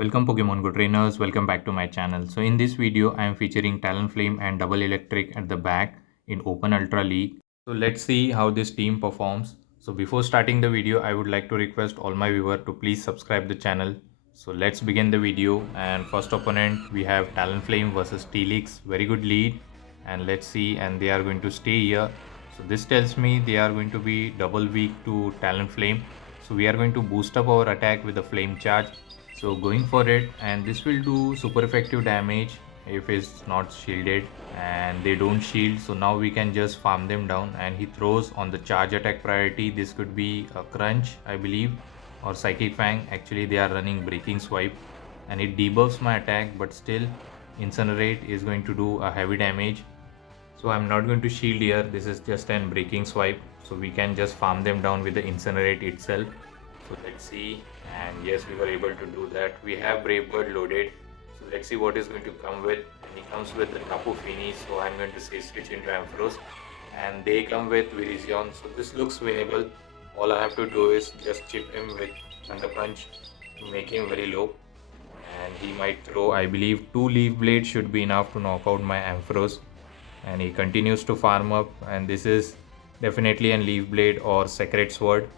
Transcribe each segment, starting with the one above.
Welcome Pokemon Go trainers, welcome back to my channel. So in this video I am featuring Talonflame and Double Electric at the back in Open Ultra League. So let's see how this team performs. So before starting the video I would like to request all my viewers to please subscribe the channel. So let's begin the video, and first opponent we have Talonflame versus Steelix. Very good lead, and let's see, and they are going to stay here. So this tells me they are going to be double weak to Talonflame. So we are going to boost up our attack with the flame charge. So going for it, and this will do super effective damage if it's not shielded, and they don't shield, so now we can just farm them down. And he throws on the charge attack priority. This could be a crunch, I believe, or psychic fang. Actually they are running breaking swipe, and it debuffs my attack, but still incinerate is going to do a heavy damage. So I'm not going to shield here, this is just an breaking swipe, so we can just farm them down with the incinerate itself. So let's see, and yes, we were able to do that. We have Brave Bird loaded, so let's see what is going to come with. And he comes with the Tapu Fini, so I'm going to say switch into Ampharos, and they come with Virizion, so this looks winnable. All I have to do is just chip him with Thunder Punch to make him very low, and he might throw, I believe, 2 Leaf Blades should be enough to knock out my Ampharos. And he continues to farm up, and this is definitely an Leaf Blade or Sacred Sword.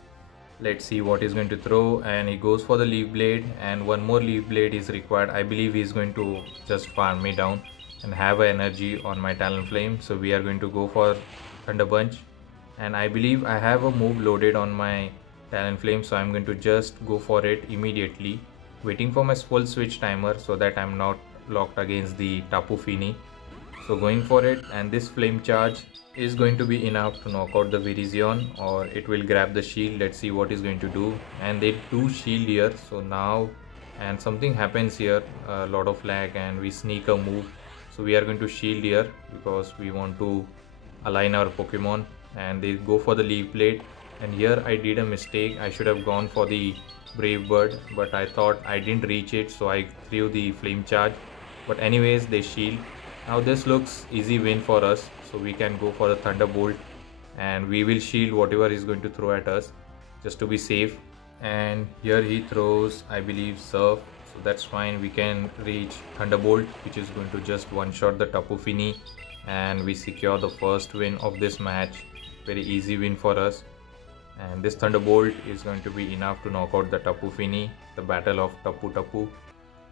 Let's see what he's going to throw, and he goes for the Leaf Blade, and one more Leaf Blade is required. I believe he's going to just farm me down and have an energy on my Talonflame, so we are going to go for Thunder Punch. And I believe I have a move loaded on my Talonflame, so I'm going to just go for it immediately, waiting for my full switch timer so that I'm not locked against the Tapu Fini. So going for it, and this flame charge is going to be enough to knock out the Virizion, or it will grab the shield. Let's see what he's going to do. And they do shield here, so now, and something happens here, a lot of lag, and we sneak a move. So we are going to shield here because we want to align our Pokemon, and they go for the Leaf Blade. And here I did a mistake, I should have gone for the Brave Bird, but I thought I didn't reach it, so I threw the flame charge. But anyways, they shield. Now this looks easy win for us, so we can go for the Thunderbolt, and we will shield whatever he's going to throw at us just to be safe. And here he throws, I believe, Surf, so that's fine. We can reach Thunderbolt, which is going to just one-shot the Tapu Fini, and we secure the first win of this match. Very easy win for us, and this Thunderbolt is going to be enough to knock out the Tapu Fini, the battle of Tapu Tapu.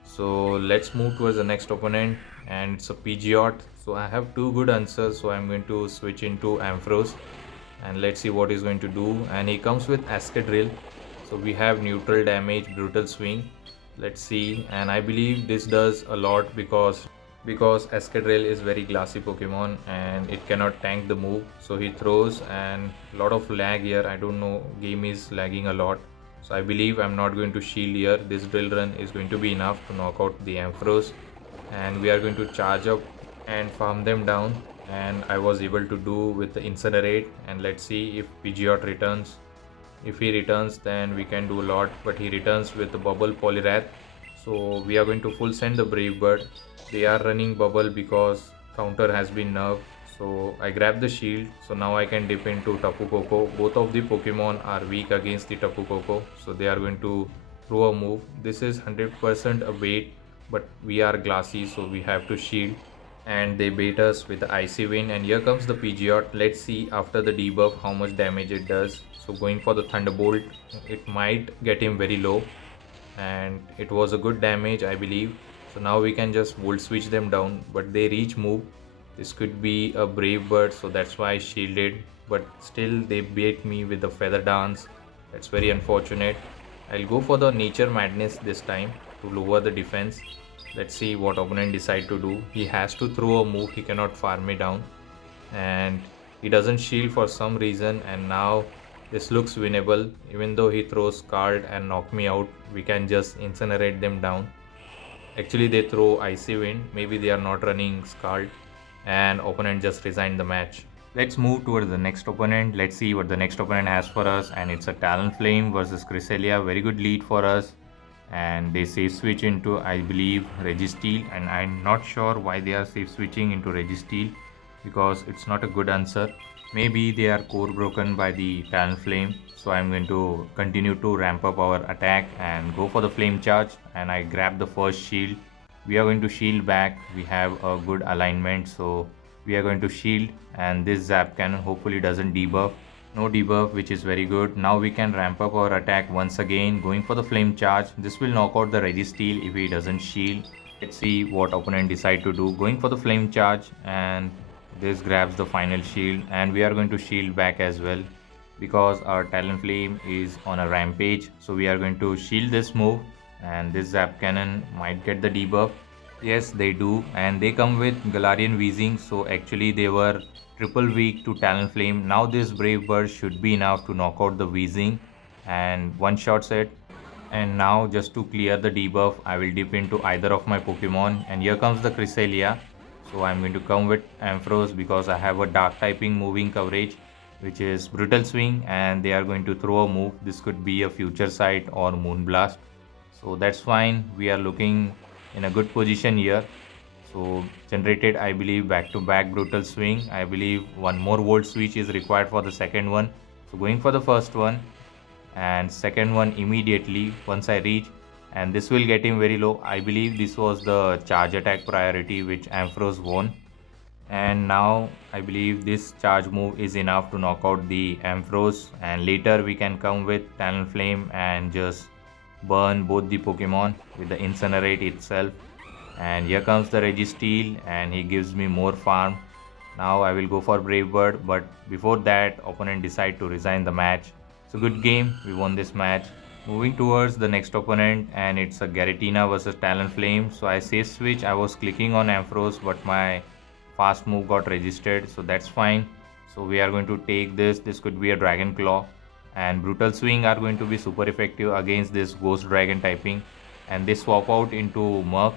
So let's move towards the next opponent, and it's a Pidgeot. So I have two good answers, so I'm going to switch into Ampharos, and let's see what he's going to do. And he comes with Escadrille, so we have neutral damage, brutal swing. Let's see, and I believe this does a lot because Escadrille is very glassy Pokemon and it cannot tank the move. So he throws, and a lot of lag here. I don't know, game is lagging a lot. So I believe I'm not going to shield here. This drill run is going to be enough to knock out the Ampharos, and we are going to charge up and farm them down, and I was able to do with the Incinerate. And let's see if Pidgeot returns. If he returns, then we can do a lot, but he returns with the Bubble Poliwrath, so we are going to full send the Brave Bird. They are running Bubble because counter has been nerfed. So I grab the shield, so now I can dip into Tapu Koko. Both of the Pokemon are weak against the Tapu Koko, so they are going to throw a move. This is 100% a bait, but we are glassy, so we have to shield. And they bait us with the Icy Wind, and here comes the Pidgeot. Let's see after the debuff how much damage it does. So going for the Thunderbolt, it might get him very low, and it was a good damage, I believe. So now we can just Volt Switch them down, but they reach move. This could be a Brave Bird, so that's why I shielded, but still they bait me with the Feather Dance. That's very unfortunate. I'll go for the Nature Madness this time to lower the defense. Let's see what opponent decide to do. He has to throw a move, he cannot farm me down, and he doesn't shield for some reason. And now this looks winnable. Even though he throws Scald and knock me out, we can just incinerate them down. Actually they throw Icy Wind, maybe they are not running Scald, and opponent just resigned the match. Let's move towards the next opponent. Let's see what the next opponent has for us, and it's a Talonflame versus Cresselia. Very good lead for us, and they safe switch into, I believe, Registeel, and I'm not sure why they are safe switching into Registeel because it's not a good answer. Maybe they are core broken by the Talon Flame. So I'm going to continue to ramp up our attack and go for the flame charge, and I grab the first shield. We are going to shield back. We have a good alignment, so we are going to shield, and this zap cannon hopefully doesn't debuff. No debuff, which is very good. Now we can ramp up our attack once again, going for the flame charge. This will knock out the Registeel if he doesn't shield. Let's see what opponent decide to do. Going for the flame charge, and this grabs the final shield, and we are going to shield back as well because our Talon Flame is on a rampage. So we are going to shield this move, and this zap cannon might get the debuff. Yes, they do, and they come with Galarian Weezing, so actually they were triple weak to Talonflame. Now this Brave Bird should be enough to knock out the Weezing and one-shots it. And now just to clear the debuff, I will dip into either of my Pokemon, and here comes the Cresselia. So I'm going to come with Ampharos because I have a dark typing moving coverage, which is Brutal Swing, and they are going to throw a move. This could be a Future Sight or Moonblast. So that's fine. We are looking in a good position here. So generated, I believe, back to back Brutal Swing. I believe one more Volt Switch is required for the second one. So going for the first one and second one immediately once I reach, and this will get him very low. I believe this was the charge attack priority which Ampharos won, and now I believe this charge move is enough to knock out the Ampharos, and later we can come with Talonflame and just burn both the Pokemon with the Incinerate itself. And here comes the Registeel, and he gives me more farm. Now I will go for Brave Bird, but before that opponent decide to resign the match. So good game, we won this match. Moving towards the next opponent, and it's a Giratina versus Talonflame. So I say switch, I was clicking on Ampharos, but my fast move got registered, so that's fine. So we are going to take this could be a Dragon Claw, and Brutal Swing are going to be super effective against this Ghost Dragon typing, and they swap out into Murk.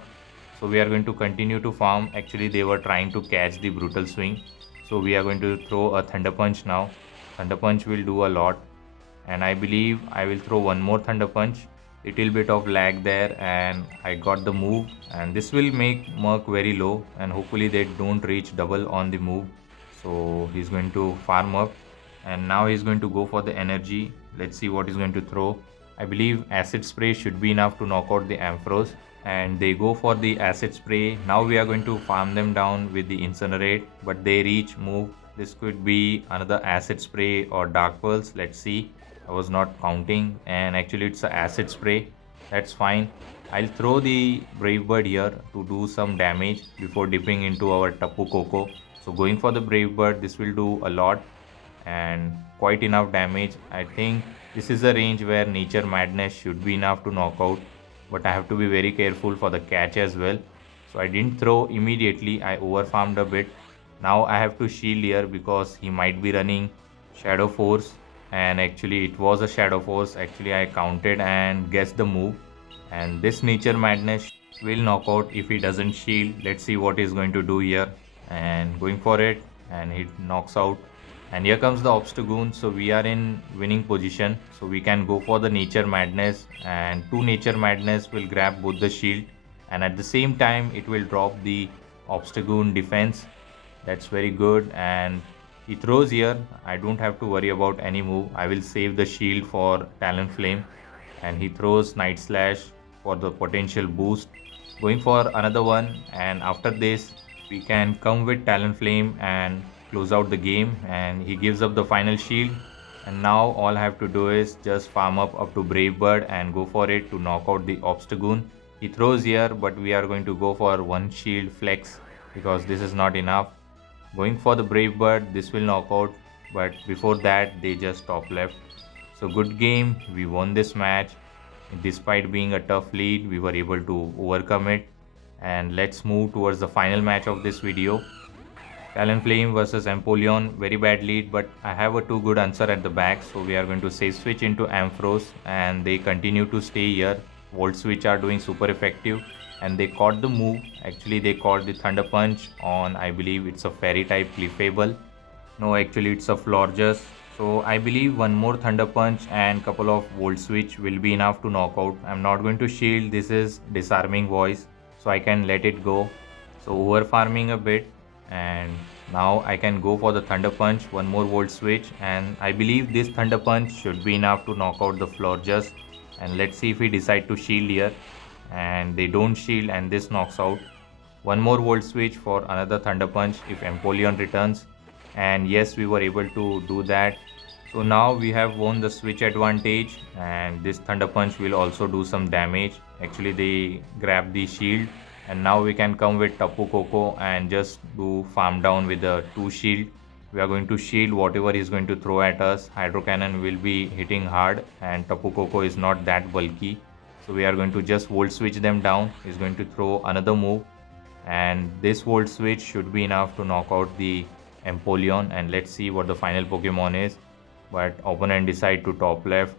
So we are going to continue to farm. Actually they were trying to catch the Brutal Swing, so we are going to throw a Thunder Punch now. Thunder Punch will do a lot, and I believe I will throw one more Thunder Punch. Little bit of lag there, and I got the move, and this will make Merc very low, and hopefully they don't reach double on the move. So he's going to farm up, and now he's going to go for the energy. Let's see what he's going to throw. I believe Acid Spray should be enough to knock out the Ampharos, and they go for the Acid Spray. Now we are going to farm them down with the Incinerate, but they reach move. This could be another Acid Spray or Dark Pulse. Let's see. I was not counting, and actually it's an Acid Spray. That's fine. I'll throw the Brave Bird here to do some damage before dipping into our Tapu Koko. So going for the Brave Bird, this will do a lot and quite enough damage. I think this is a range where Nature Madness should be enough to knock out, but I have to be very careful for the catch as well. So I didn't throw immediately, I over farmed a bit. Now I have to shield here because he might be running Shadow Force, and actually it was a Shadow Force. Actually I counted and guessed the move, and this Nature Madness will knock out if he doesn't shield. Let's see what he's going to do here, and going for it, and he knocks out. And here comes the Obstagoon. So we are in winning position, so we can go for the Nature Madness, and two Nature Madness will grab both the shield, and at the same time it will drop the Obstagoon defense. That's very good, and he throws here. I don't have to worry about any move. I will save the shield for Talonflame, and he throws Night Slash for the potential boost. Going for another one, and after this we can come with Talonflame and close out the game, and he gives up the final shield. And now all I have to do is just farm up to Brave Bird and go for it to knock out the Obstagoon. He throws here, but we are going to go for one shield flex because this is not enough. Going for the Brave Bird, this will knock out, but before that they just top left. So good game, we won this match. Despite being a tough lead, we were able to overcome it. And let's move towards the final match of this video. Talonflame versus Empoleon, very bad lead, but I have a too good answer at the back, so we are going to say switch into Ampharos, and they continue to stay here. Volt Switch are doing super effective, and they caught the move. Actually they caught the Thunder Punch on, I believe it's a Fairy type Clefable. No, actually it's a Florges. So I believe one more Thunder Punch and couple of Volt Switch will be enough to knock out. I'm not going to shield, this is Disarming Voice, so I can let it go. So over farming a bit, and Now I can go for the Thunder Punch, one more Volt Switch, and I believe this Thunder Punch should be enough to knock out the Florges. And let's see if we decide to shield here. And they don't shield and this knocks out. One more Volt Switch for another Thunder Punch if Empoleon returns. And yes, we were able to do that. So now we have won the switch advantage, and this Thunder Punch will also do some damage. Actually, they grab the shield, and now we can come with Tapu Koko and just do farm down with the 2 shield. We are going to shield whatever is going to throw at us. Hydro Cannon will be hitting hard, and Tapu Koko is not that bulky. So we are going to just Volt Switch them down. He's going to throw another move, and this Volt Switch should be enough to knock out the Empoleon. And let's see what the final Pokemon is. But opponent decide to top left.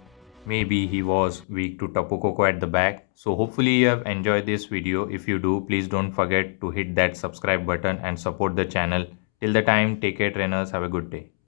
Maybe he was weak to Tapu Koko at the back. So hopefully you have enjoyed this video. If you do, please don't forget to hit that subscribe button and support the channel. Till the time, take care trainers. Have a good day.